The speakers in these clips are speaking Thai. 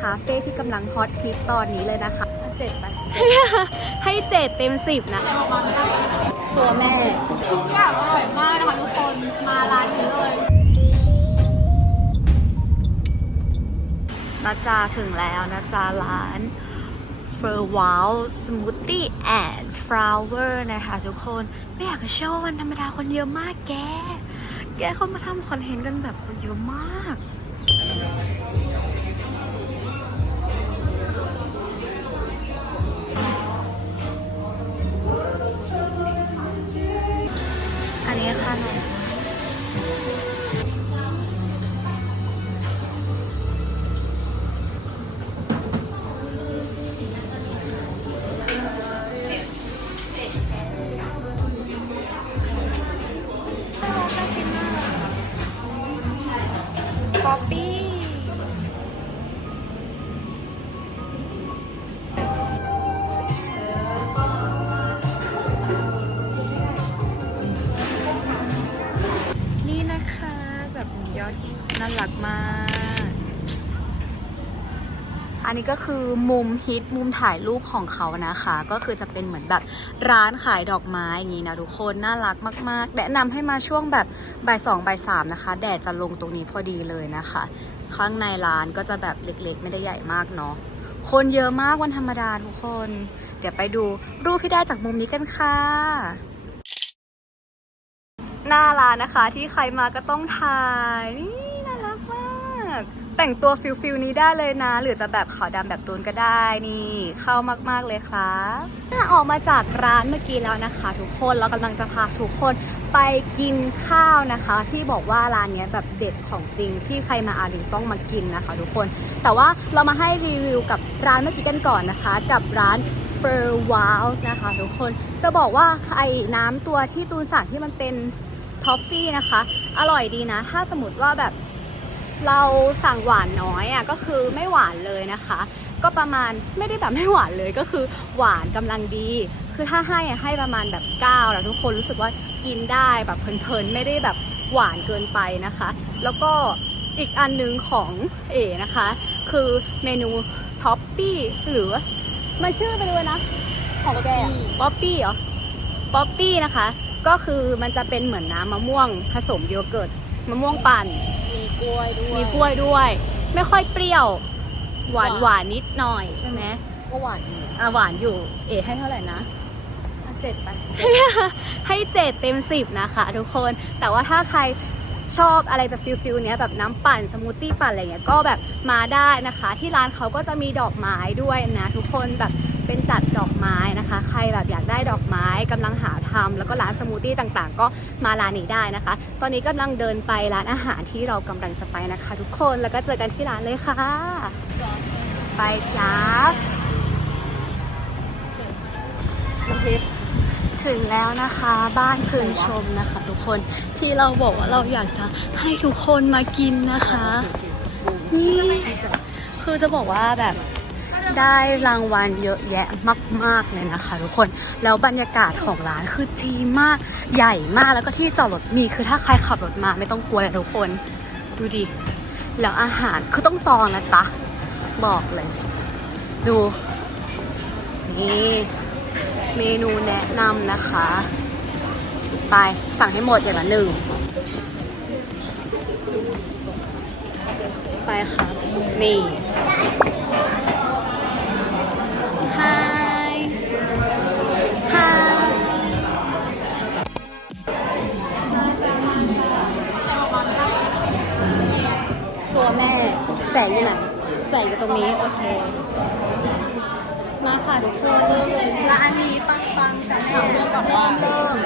คาเฟ่ที่กำลังฮอตฮิตตอนนี้เลยนะคะเจ็ดไป ให้เจ็ดเต็มสิบนะ ตัวแม่ ทุกอย่างอร่อยมากนะคะทุกคน มาร้านนี้เลยนะจ๊ะถึงแล้วนะจ๊ะร้าน f e r w o w Smoothie and Flower นะคะทุกคน ไม่อยากจะเชื่อว่าวันธรรมดาคนเยอะมากแก แกเขามาทำคอนเทนต์กันแบบคนเยอะมาก ค่ะนมป๊อปปี้ น่ารักมาก อันนี้ก็คือมุมฮิตมุมถ่ายรูปของเขานะคะ ก็คือจะเป็นเหมือนแบบร้านขายดอกไม้อย่างนี้นะทุกคนน่ารักมาก ๆ แนะนำให้มาช่วงแบบบ่ายสองบ่ายสามนะคะ แดดจะลงตรงนี้พอดีเลยนะคะ ข้างในร้านก็จะแบบเล็กๆ ไม่ได้ใหญ่มากเนาะคนเยอะมากวันธรรมดาทุกคน เดี๋ยวไปดูรูปที่ได้จากมุมนี้กันค่ะ หน้าร้านนะคะ ที่ใครมาก็ต้องถ่ายนี่น่ารักมาก แต่งตัวฟิลฟิลนี้ได้เลยนะ หรือจะแบบขาวดำแบบตูนก็ได้นี่ เข้ามากๆเลยครับออกมาจากร้านเมื่อกี้แล้วนะคะ ทุกคนเรากำลังจะพาทุกคนไปกินข้าวนะคะ ที่บอกว่าร้านเนี้ยแบบเด็ดของจริงที่ใครมาอาริต้องมากินนะคะ ทุกคน แต่ว่าเรามาให้รีวิวกับร้านเมื่อกี้กันก่อนนะคะ กับร้าน f e r w o w นะคะ ทุกคนจะบอกว่าไอ้น้ำตัวที่ตูนสั่งที่มันเป็น ท็อฟฟี่นะคะ อร่อยดีนะ ถ้าสมมติว่าแบบเราสั่งหวานน้อยอะก็คือไม่หวานเลยนะคะ ก็ประมาณไม่ได้แบบไม่หวานเลยก็คือหวานกำลังดี คือถ้าให้อะให้ประมาณแบบ9แล้วทุกคนรู้สึกว่ากินได้แบบเพลินๆไม่ได้แบบหวานเกินไปนะคะ แล้วก็อีกอันหนึงของเอนะคะ คือเมนูท็อปปี้หรือมันชื่อไปเลยนะของแกป๊อปปี้เหรอป๊อปปี้นะคะ ก็คือมันจะเป็นเหมือนน้ำมะม่วงผสมโยเกิร์ตมะม่วงปั่น มีกล้วยด้วยมีกล้วยด้วย ไม่ค่อยเปรี้ยว หวานหหวานวานนิดหน่อยใช่ไหมก็หวานอยู่อะหวานอยู่ เอให้เท่าไหร่นะอะเจ็ดไปให้เจ็ดเต็มสิบนะคะทุกคนแต่ว่าถ้าใครชอบอะไรแบบฟิลฟิลเนี้ยแบบน้ำปั่นสมูทตี้ปั่นอะไรเงี้ยก็แบบมาได้นะคะ ที่ร้านเขาก็จะมีดอกไม้ด้วยนะทุกคนแบบ เป็นจัดดอกไม้นะคะ ใครแบบอยากได้ดอกไม้กำลังหาทำแล้วก็ร้านสมูทตี้ต่างๆ ก็มาร้านนี้ได้นะคะ ตอนนี้กำลังเดินไปร้านอาหารที่เรากำลังจะไปนะคะ ทุกคนแล้วก็เจอกันที่ร้านเลยค่ะ ไปจ้าถึงแล้วนะคะบ้านพึงชมนะคะ ทุกคนที่เราบอกว่าเราอยากจะให้ทุกคนมากินนะคะนี่คือจะบอกว่าแบบ ได้รางวัลเยอะแยะมาก ๆ เลยนะคะทุกคน แล้วบรรยากาศของร้านคือดีมาก ใหญ่มากแล้วก็ที่จอดรถมีคือถ้าใครขับรถมาไม่ต้องกลัวเลยทุกคน ดูดิ แล้วอาหารคือต้องซองนะจ๊ะ บอกเลย ดู นี่เมนูแนะนำนะคะ ไปสั่งให้หมดอย่างละหนึ่งไปค่ะ นี่ แม่ แสงอยู่ไหน แสงอยู่ตรงนี้ โอเค มาค่ะทุกคนเริ่มเลยร้านนี้ปังปังแต่ไม่เริ่มก่อนเริ่มเริ่ม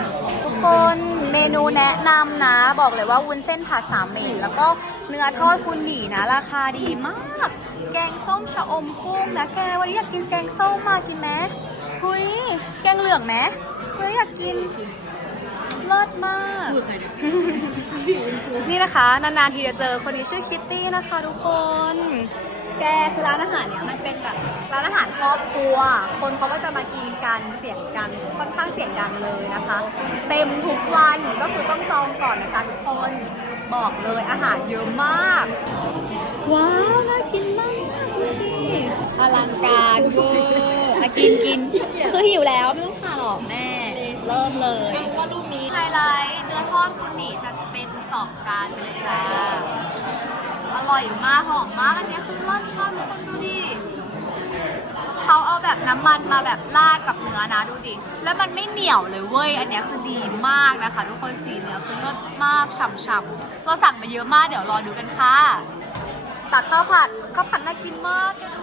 ทุกคนเมนูแนะนำนะ บอกเลยว่าวุ้นเส้นผัดสามเหม็นแล้วก็เนื้อทอดคุณหมี่นะ ราคาดีมาก แกงส้มชะอมกุ้งนะแกวันนี้อยากกินแกงส้มมากินไหมเฮ้ยแกงเหลืองไหมเฮ้ยอยากกิน ศมาก นี่นะคะ นานๆทีจะเจอคนนี้ชื่อคิตตี้นะคะทุกคน แกคือร้านอาหารเนี่ยมันเป็นแบบร้านอาหารครอบครัว คนเขาก็จะมากินกันเสียงดังค่อนข้างเสียงดังเลยนะคะ เต็มทุกวันก็คือต้องจองก่อนนะจ๊ะทุกคนบอกเลยอาหารเยอะมาก ว้าวน่ากินมากดูสิอลังการเวอร์อะกินกินคือหิวแล้วไม่ต้องทานหรอกแม่ ริ่มเลยไฮไลท์เนื้อทอดคุณหมีจะเต็มสองจานไปเลยจ้า อร่อยมากหอมมากอันนี้คือร่อนมากทุกคนดูดิเขาเอาแบบน้ำมันมาแบบราดกับเนื้อนะดูดิ แล้วมันไม่เหนียวเลยเว้ย อันเนี้ยคือดีมากนะคะ ทุกคนสีเนื้อคือเลิศมากฉ่ำๆเราสั่งมาเยอะมากเดี๋ยวรอดูกันค่ะตักข้าวผัดข้าวผัดน่ากินมากแกดู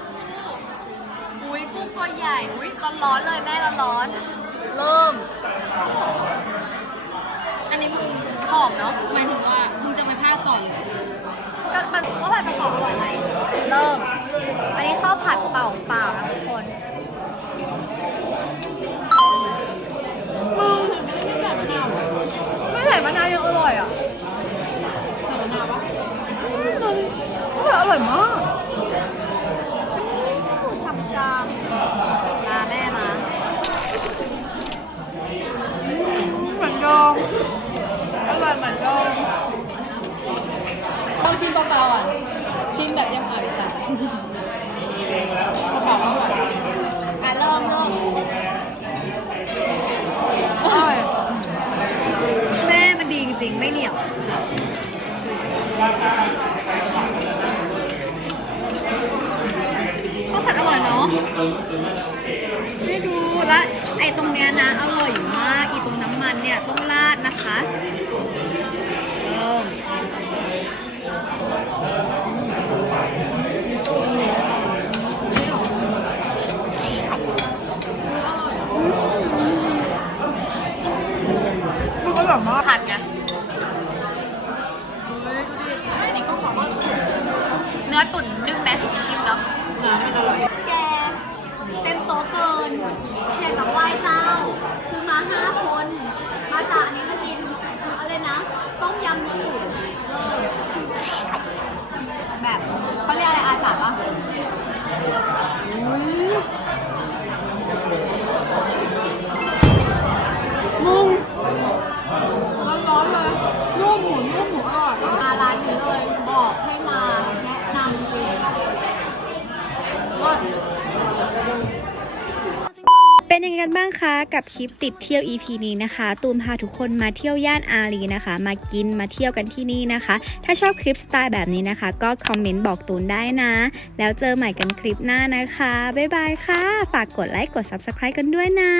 อุ้ยกุ้งตัวใหญ่ อุ้ยร้อนๆเลยแม่ร้อนๆ เริ่ม อันนี้มึงหอมเนาะหมายถึงว่ามึงจะไปภาคต่อเลยก็มันข้าผัดประกอบอร่อยไหมเริ่ม อันนี้ข้าวผัดเปล่าเปล่าๆนะทุกคนมึงไม่ใส่มะนาวไม่ใส่มะนาวยังอร่อยอะ แบบยังหาพิซซ่าอะเริ่มเริ่มอร่อยแม่มันดีจริงๆ ไม่เหนียว ข้าวผัดอร่อยเนาะไม่ดูและไอ้ตรงเนี้ยนะ อร่อยมาก อีตรงน้ำมันเนี่ยต้องราดนะคะ เริ่มผัดไงอันนี้ก็ขอว่าเนื้อตุ๋นนึ่งแมสชิมเนาะน้ำมันอร่อย แก เต็มโต๊ะเกินอย่างกับไหว้เจ้า คือมาห้าคนมาจากอันนี้ เป็นยังไงกันบ้างคะกับคลิปติดเที่ยว EP นี้นะคะ ตูมพาทุกคนมาเที่ยวย่านอารีนะคะ มากินมาเที่ยวกันที่นี่นะคะ ถ้าชอบคลิปสไตล์แบบนี้นะคะ ก็คอมเมนต์บอกตูนได้นะ แล้วเจอใหม่กันคลิปหน้านะคะ บ๊ายบายค่ะ ฝากกดไลค์กด Subscribe กันด้วยนะ